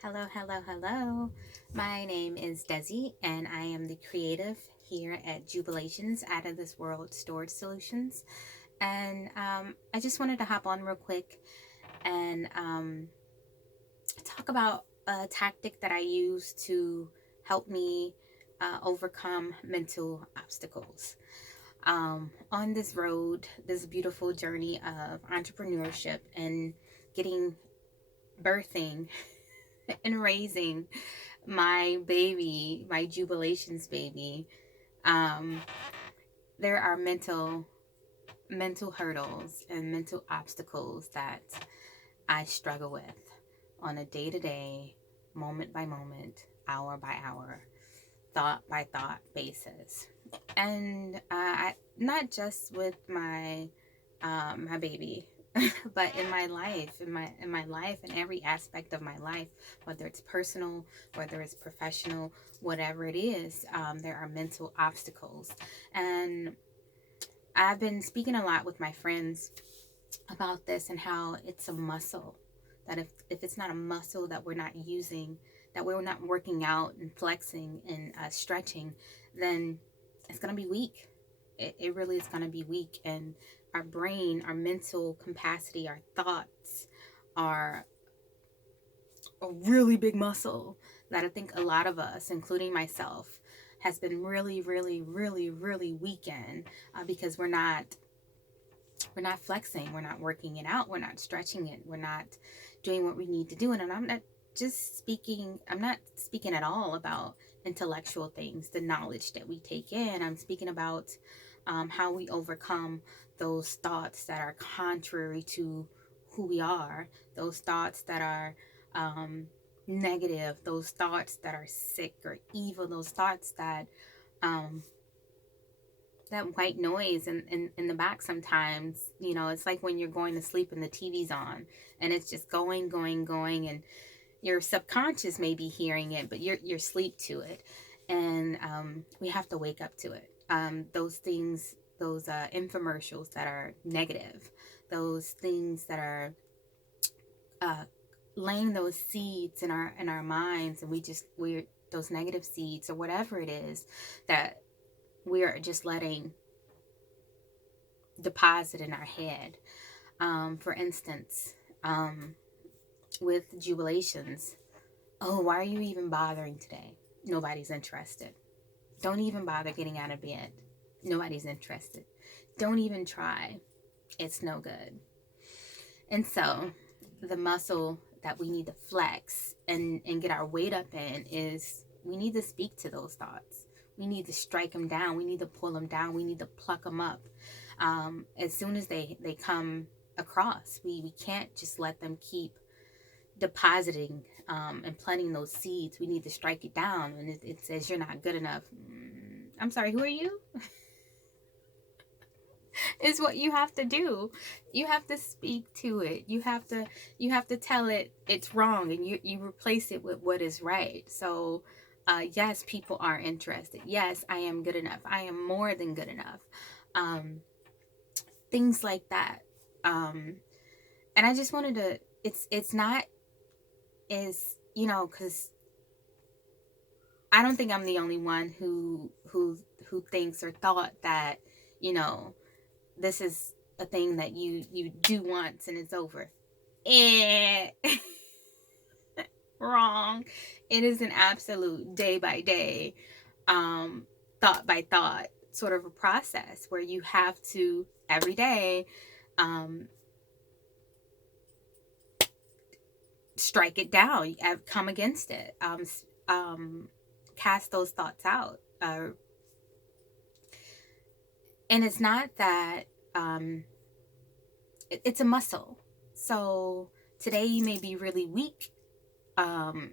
Hello, hello, hello. My name is Desi, and I am the creative here at Jubilations Out of This World Storage Solutions. And I just wanted to hop on real quick and talk about a tactic that I use to help me overcome mental obstacles. On this road, this beautiful journey of entrepreneurship and getting birthing and raising my baby, my jubilations baby, um, there are mental hurdles and mental obstacles that I struggle with on a day to day, moment by moment, hour by hour, thought by thought basis, and not just with my baby, but in my life, in my life, in every aspect of my life, whether it's personal, whether it's professional, whatever it is, there are mental obstacles, and I've been speaking a lot with my friends about this and how it's a muscle. That if it's not a muscle that we're not using, that we're not working out and flexing and stretching, then it's going to be weak. It really is going to be weak. And our brain, our mental capacity, our thoughts are a really big muscle that I think a lot of us, including myself, has been really, really, really, really weakened because we're not flexing, we're not working it out, we're not stretching it, we're not doing what we need to do. And I'm not speaking at all about intellectual things, the knowledge that we take in. I'm speaking about how we overcome those thoughts that are contrary to who we are, those thoughts that are negative, those thoughts that are sick or evil, those thoughts um, that white noise in the back sometimes. It's like when you're going to sleep and the TV's on and it's just going, going, going, and your subconscious may be hearing it, but you're asleep to it. And we have to wake up to it. Those things, those infomercials that are negative, those things that are uh, laying those seeds in our minds, and we're those negative seeds or whatever it is that we're just letting deposit in our head. For instance, with jubilations, oh, why are you even bothering today? Nobody's interested. Don't even bother getting out of bed. Nobody's interested. Don't even try. It's no good. And so, the muscle that we need to flex and get our weight up in is we need to speak to those thoughts. We need to strike them down. We need to pull them down. We need to pluck them up as soon as they come across. We can't just let them keep depositing and planting those seeds. We need to strike it down. And it says you're not good enough. I'm sorry, who are you? Is what you have to do. You have to speak to it. You have to tell it it's wrong, and you replace it with what is right. So yes, people are interested. Yes, I am good enough. I am more than good enough. Um, Things like that. Um, and I just wanted to. It's not is because I don't think I'm the only one who thinks or thought that you know this is a thing that you do once and it's over. Eh. Wrong. It is an absolute day by day, um, thought by thought sort of a process where you have to every day um, strike it down, come against it, cast those thoughts out. And it's not that um, it's a muscle. So today you may be really weak um,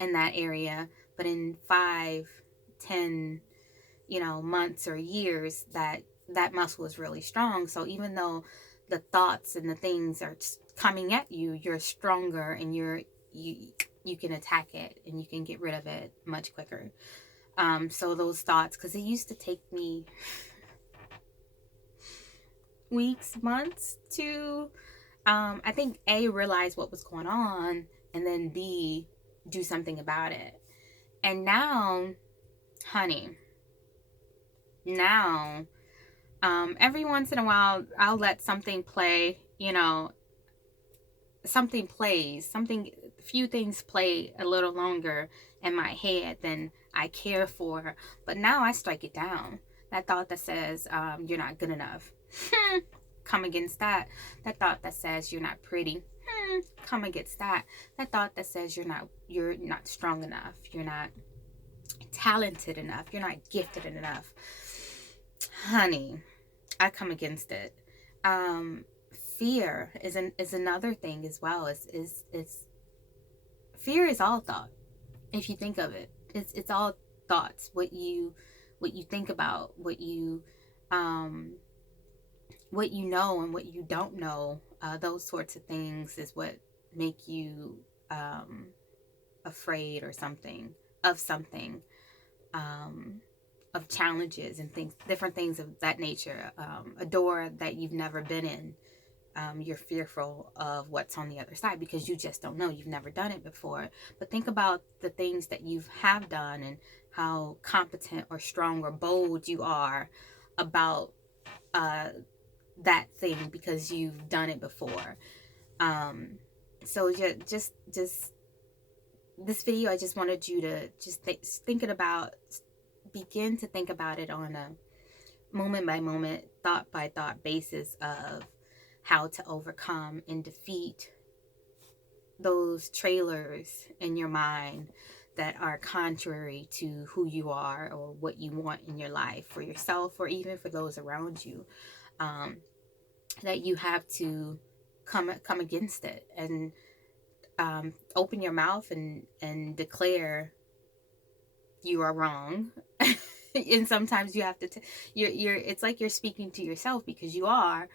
in that area, but in 5, 10, months or years, that muscle is really strong. So even though the thoughts and the things are coming at you, you're stronger, and you can attack it and you can get rid of it much quicker. So those thoughts, because it used to take me weeks, months to I think realize what was going on, and then B, do something about it. And now, honey, now, every once in a while, I'll let something play, something plays, few things play a little longer in my head than I care for. But now I strike it down. That thought that says, you're not good enough. Come against that. That thought that says you're not pretty. Come against that. That thought that says you're not strong enough. You're not talented enough. You're not gifted enough. Honey, I come against it. Fear is another thing as well. Is fear is all thought. If you think of it, it's all thoughts. What you think about, what you know and what you don't know. Those sorts of things is what make you afraid or something of something. Of challenges and things, different things of that nature. A door that you've never been in, you're fearful of what's on the other side because you just don't know. You've never done it before. But think about the things that you have done and how competent or strong or bold you are about that thing because you've done it before. So just this video, I just wanted you to just begin to think about it on a moment by moment, thought by thought basis of how to overcome and defeat those trailers in your mind that are contrary to who you are or what you want in your life for yourself or even for those around you. That you have to come against it and open your mouth and declare you are wrong. And sometimes you have to it's like you're speaking to yourself because you are.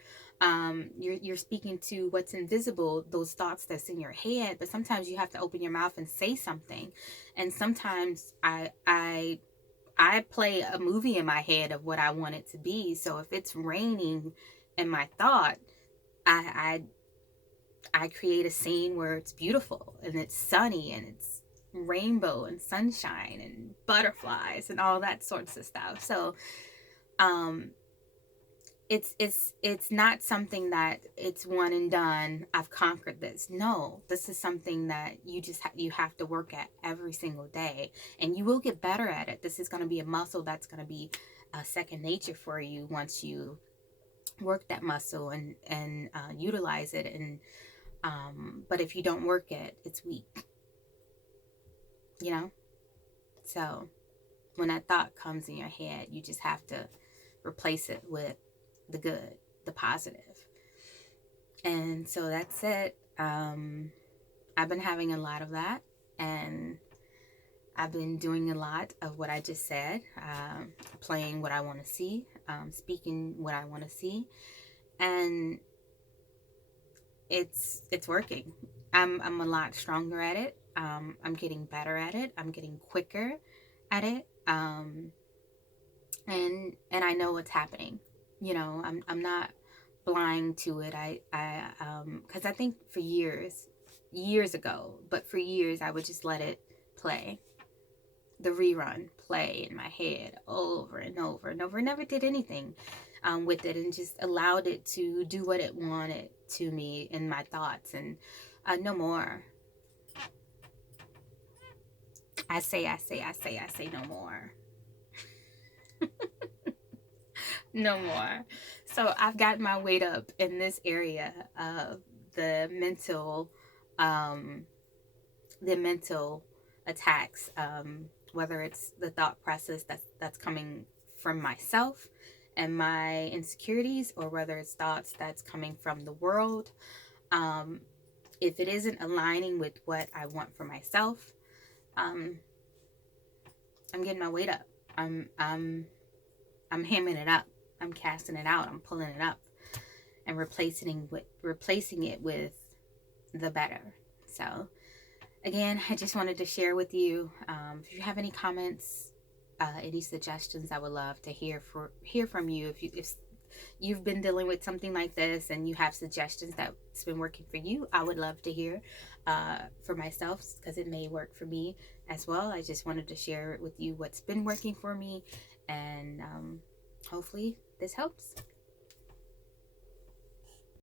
You're speaking to what's invisible, those thoughts that's in your head, but sometimes you have to open your mouth and say something. And sometimes I play a movie in my head of what I want it to be. So if it's raining in my thought, I create a scene where it's beautiful and it's sunny and it's rainbow and sunshine and butterflies and all that sorts of stuff. So it's not something that it's one and done, I've conquered this. No, this is something that you have to work at every single day, and you will get better at it. This is going to be a muscle that's going to be second nature for you once you work that muscle and utilize it. And but if you don't work it, it's weak, so when that thought comes in your head, you just have to replace it with the good, the positive. And so that's it. I've been having a lot of that, and I've been doing a lot of what I just said, playing what I want to see, speaking what I want to see, and it's working. I'm a lot stronger at it. I'm getting better at it. I'm getting quicker at it. And I know what's happening. I'm not blind to it. Because I think for years ago, but for years I would just let it play, the rerun play in my head over and over and over. Never did anything with it, and just allowed it to do what it wanted to me in my thoughts. And no more. I say no more. No more. So I've got my weight up in this area of the mental attacks, whether it's the thought process that's coming from myself and my insecurities, or whether it's thoughts that's coming from the world. If it isn't aligning with what I want for myself, I'm getting my weight up. I'm hamming it up. I'm casting it out. I'm pulling it up and replacing it with the better. So again, I just wanted to share with you. If you have any comments, any suggestions, I would love to hear from you. If you've been dealing with something like this and you have suggestions that's been working for you, I would love to hear for myself, because it may work for me as well. I just wanted to share with you what's been working for me, and hopefully this helps.